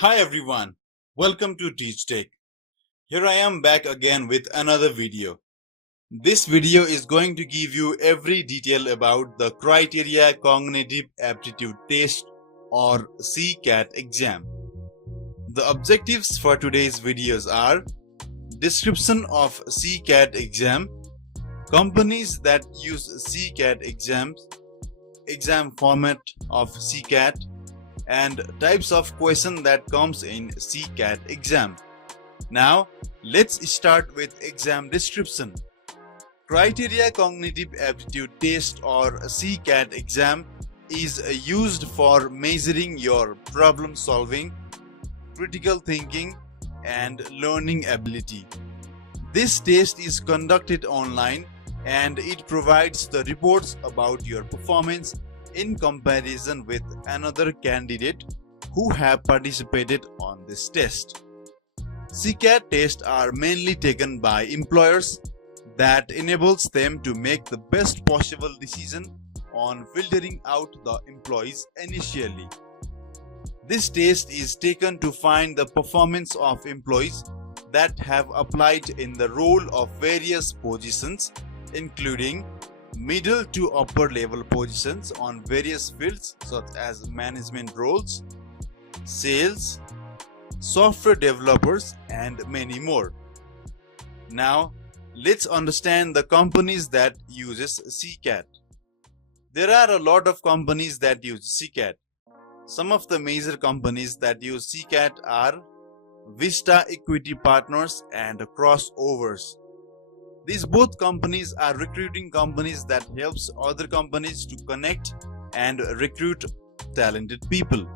Hi everyone, welcome to TeachTech. Here I am back again with another video. This video is going to give you every detail about the Criteria Cognitive Aptitude Test or CCAT exam. The objectives for today's videos are description of CCAT exam, companies that use CCAT exams, exam format of CCAT, and types of question that comes in CCAT exam. Now, let's start with exam description. Criteria Cognitive Aptitude Test or CCAT exam is used for measuring your problem solving, critical thinking, and learning ability. This test is conducted online and it provides the reports about your performance in comparison with another candidate who have participated on this test. CCAT tests are mainly taken by employers that enables them to make the best possible decision on filtering out the employees initially. This test is taken to find the performance of employees that have applied in the role of various positions, including middle to upper level positions on various fields such as management roles, sales, software developers, and many more. Now, let's understand the companies that uses CCAT. There are a lot of companies that use CCAT. Some of the major companies that use CCAT are Vista Equity Partners and Crossovers. These both companies are recruiting companies that helps other companies to connect and recruit talented people.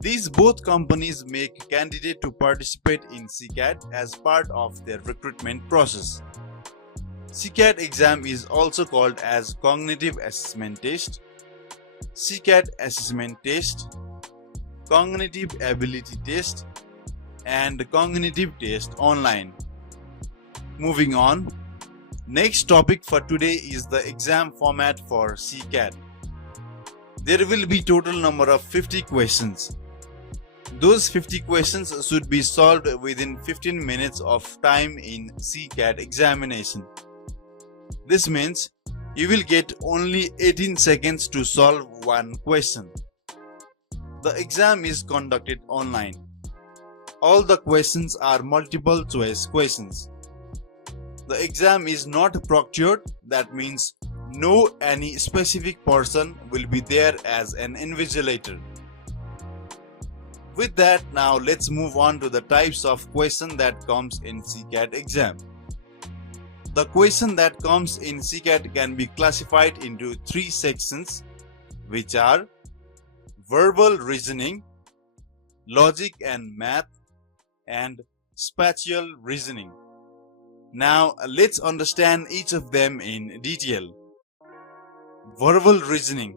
These both companies make candidates to participate in CCAT as part of their recruitment process. CCAT exam is also called as Cognitive Assessment Test, CCAT Assessment Test, Cognitive Ability Test, and Cognitive Test Online. Moving on, next topic for today is the exam format for CCAT. There will be total number of 50 questions. Those 50 questions should be solved within 15 minutes of time in CCAT examination. This means you will get only 18 seconds to solve one question. The exam is conducted online. All the questions are multiple choice questions. The exam is not procured, that means no any specific person will be there as an invigilator. With that, now let's move on to the types of question that comes in CCAT exam. The question that comes in CCAT can be classified into three sections, which are verbal reasoning, logic and math, and spatial reasoning. Now let's understand each of them in detail. Verbal reasoning.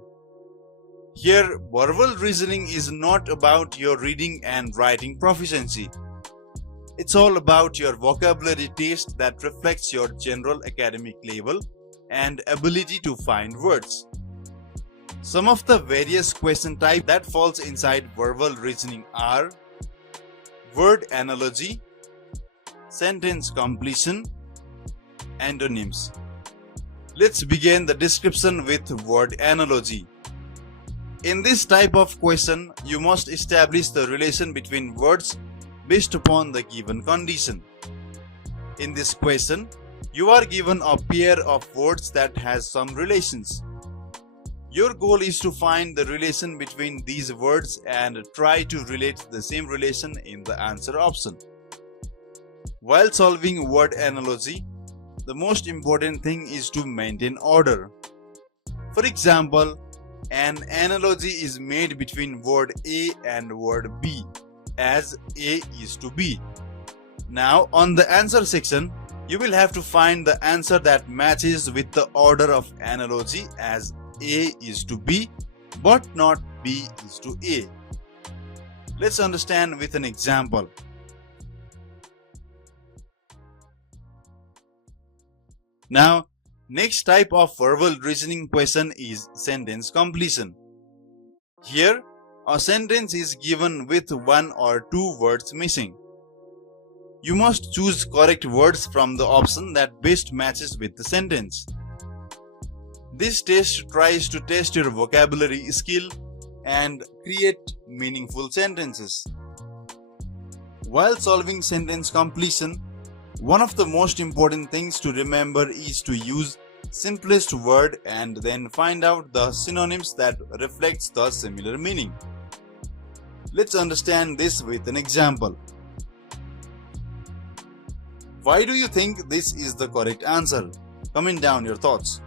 Here, verbal reasoning is not about your reading and writing proficiency. It's all about your vocabulary test that reflects your general academic level and ability to find words. Some of the various question types that falls inside verbal reasoning are word analogy, sentence completion, antonyms. Let's begin the description with word analogy. In this type of question, you must establish the relation between words based upon the given condition. In this question, you are given a pair of words that has some relations. Your goal is to find the relation between these words and try to relate the same relation in the answer option. While solving word analogy, the most important thing is to maintain order. For example, an analogy is made between word A and word B, as A is to B. Now, on the answer section, you will have to find the answer that matches with the order of analogy, as A is to B, but not B is to A. Let's understand with an example. Now, next type of verbal reasoning question is sentence completion. Here, A sentence is given with one or two words missing. You must choose correct words from the option that best matches with the sentence. This test tries to test your vocabulary skill and create meaningful sentences. While solving sentence completion, one of the most important things to remember is to use simplest word and then find out the synonyms that reflects the similar meaning. Let's understand this with an example. Why do you think this is the correct answer? Comment down your thoughts.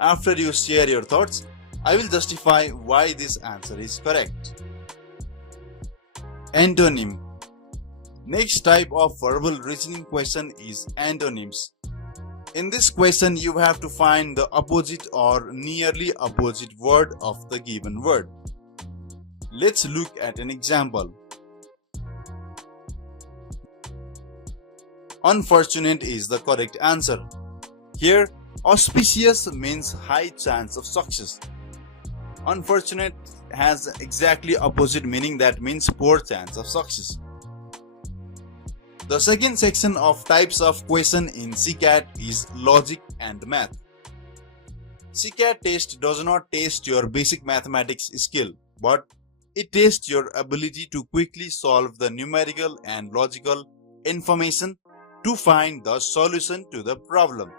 After you share your thoughts, I will justify why this answer is correct. Antonym. Next type of verbal reasoning question is antonyms. In this question, you have to find the opposite or nearly opposite word of the given word. Let's look at an example. Unfortunate is the correct answer. Here, auspicious means high chance of success. Unfortunate has exactly opposite meaning, that means poor chance of success. The second section of types of question in CCAT is logic and math. CCAT test does not test your basic mathematics skill, but it tests your ability to quickly solve the numerical and logical information to find the solution to the problem.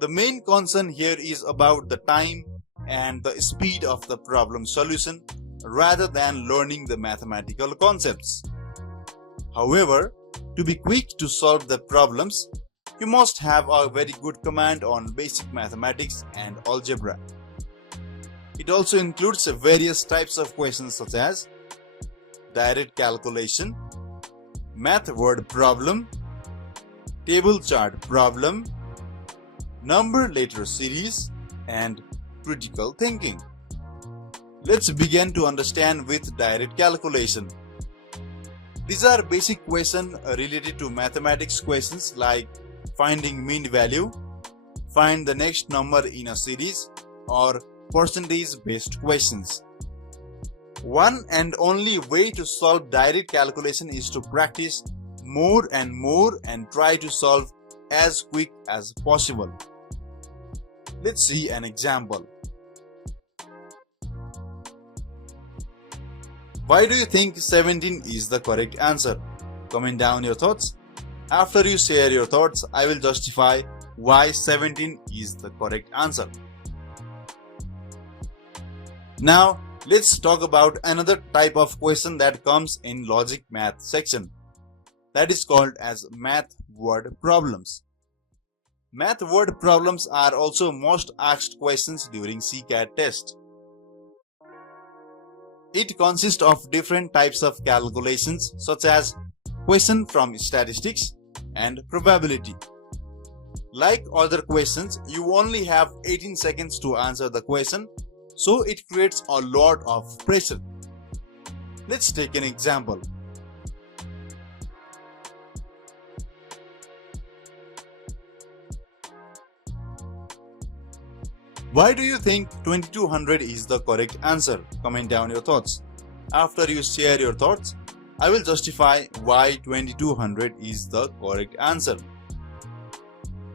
The main concern here is about the time and the speed of the problem solution rather than learning the mathematical concepts. However, to be quick to solve the problems, you must have a very good command on basic mathematics and algebra. It also includes various types of questions such as direct calculation, math word problem, table chart problem, number letter series, and critical thinking. Let's begin to understand with direct calculation. These are basic questions related to mathematics questions like finding mean value, find the next number in a series, or percentage-based questions. One and only way to solve direct calculation is to practice more and try to solve as quick as possible. Let's see an example. Why do you think 17 is the correct answer? Comment down your thoughts. After you share your thoughts, I will justify why 17 is the correct answer. Now, let's talk about another type of question that comes in logic math section. That is called as math word problems. Math word problems are also most asked questions during CCAT test. It consists of different types of calculations such as question from statistics and probability. Like other questions, you only have 18 seconds to answer the question, so it creates a lot of pressure. Let's take an example. Why do you think 2200 is the correct answer? Comment down your thoughts. After you share your thoughts, I will justify why 2200 is the correct answer.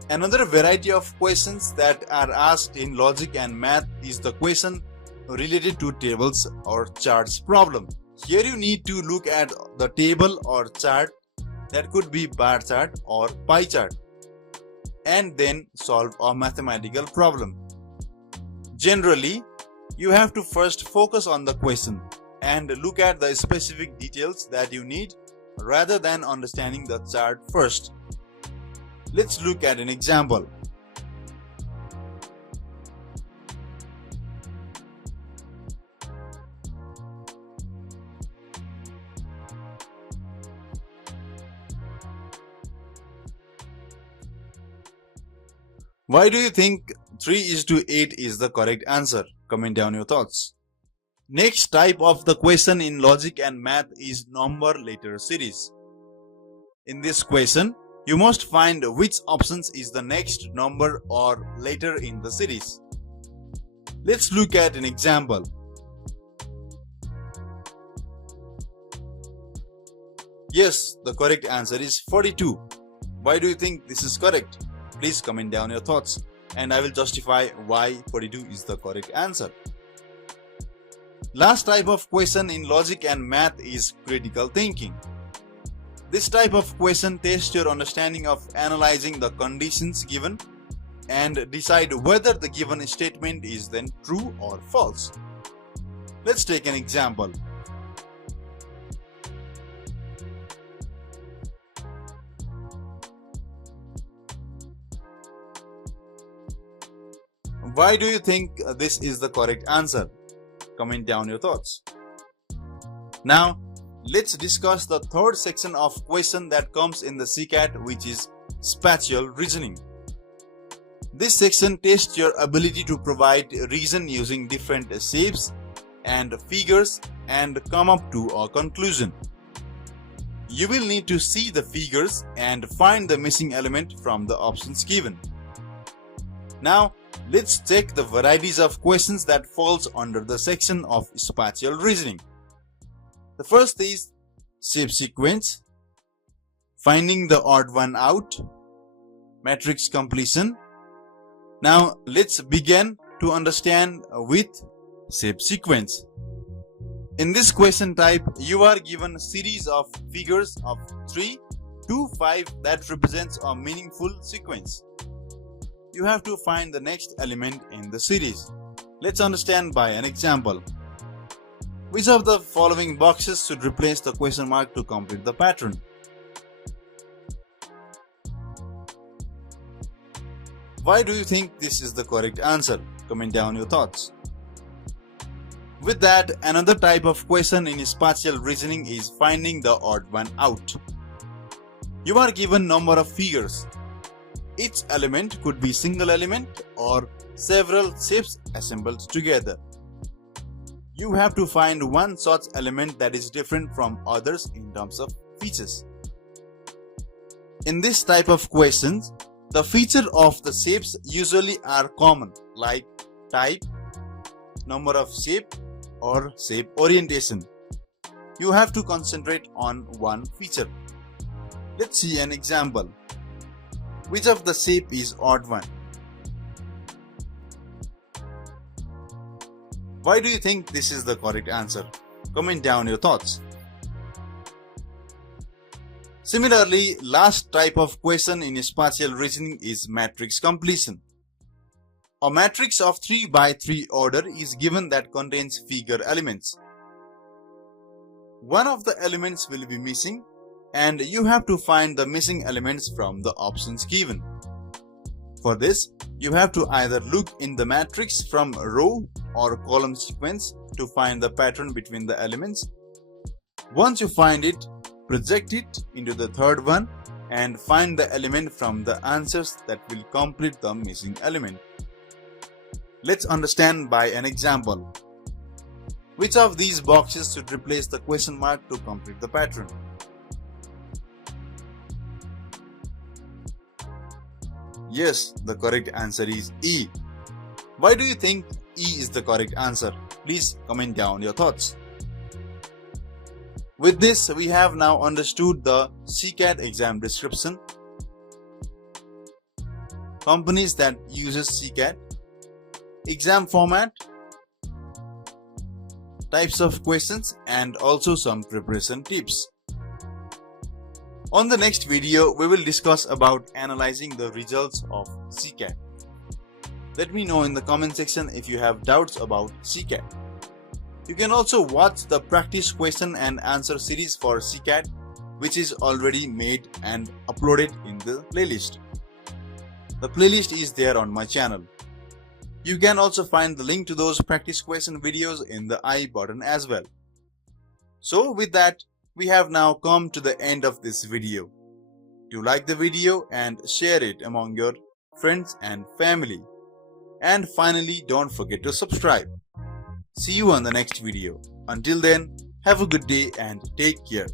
Another variety of questions that are asked in logic and math is the question related to tables or charts problem. Here you need to look at the table or chart, that could be bar chart or pie chart, and then solve a mathematical problem. Generally, you have to first focus on the question and look at the specific details that you need rather than understanding the chart first. Let's look at an example. Why do you think 3:8 is the correct answer? Comment down your thoughts. Next type of the question in logic and math is number letter series. In this question, you must find which options is the next number or letter in the series. Let's look at an example. Yes, the correct answer is 42. Why do you think this is correct? Please comment down your thoughts and I will justify why 42 is the correct answer. Last type of question in logic and math is critical thinking. This type of question tests your understanding of analyzing the conditions given and decide whether the given statement is then true or false. Let's take an example. Why do you think this is the correct answer? Comment down your thoughts. Now, let's discuss the third section of question that comes in the CCAT, which is Spatial Reasoning. This section tests your ability to provide reason using different shapes and figures and come up to a conclusion. You will need to see the figures and find the missing element from the options given. Now, let's check the varieties of questions that falls under the section of Spatial Reasoning. The first is shape sequence, finding the odd one out, matrix completion. Now, let's begin to understand with shape sequence. In this question type, you are given a series of figures of 3 to 5 that represents a meaningful sequence. You have to find the next element in the series. Let's understand by an example. Which of the following boxes should replace the question mark to complete the pattern? Why do you think this is the correct answer? Comment down your thoughts. With that, another type of question in Spatial Reasoning is finding the odd one out. You are given number of figures. Each element could be single element or several shapes assembled together. You have to find one such element that is different from others in terms of features. In this type of questions, the feature of the shapes usually are common, like type, number of shape, or shape orientation. You have to concentrate on one feature. Let's see an example. Which of the shape is odd one? Why do you think this is the correct answer? Comment down your thoughts. Similarly, last type of question in Spatial Reasoning is matrix completion. A matrix of 3 by 3 order is given that contains figure elements. One of the elements will be missing and you have to find the missing elements from the options given. For this, you have to either look in the matrix from row or column sequence to find the pattern between the elements. Once you find it, project it into the third one and find the element from the answers that will complete the missing element. Let's understand by an example. Which of these boxes should replace the question mark to complete the pattern? Yes, the correct answer is E. Why do you think E is the correct answer? Please comment down your thoughts. With this, we have now understood the CCAT exam description, companies that uses CCAT, exam format, types of questions, and also some preparation tips. On the next video, we will discuss about analyzing the results of CCAT. Let me know in the comment section if you have doubts about CCAT. You can also watch the practice question and answer series for CCAT, which is already made and uploaded in the playlist. The playlist is there on my channel. You can also find the link to those practice question videos in the I button as well. So with that, we have now come to the end of this video. Do like the video and share it among your friends and family. And finally, don't forget to subscribe. See you on the next video. Until then, have a good day and take care.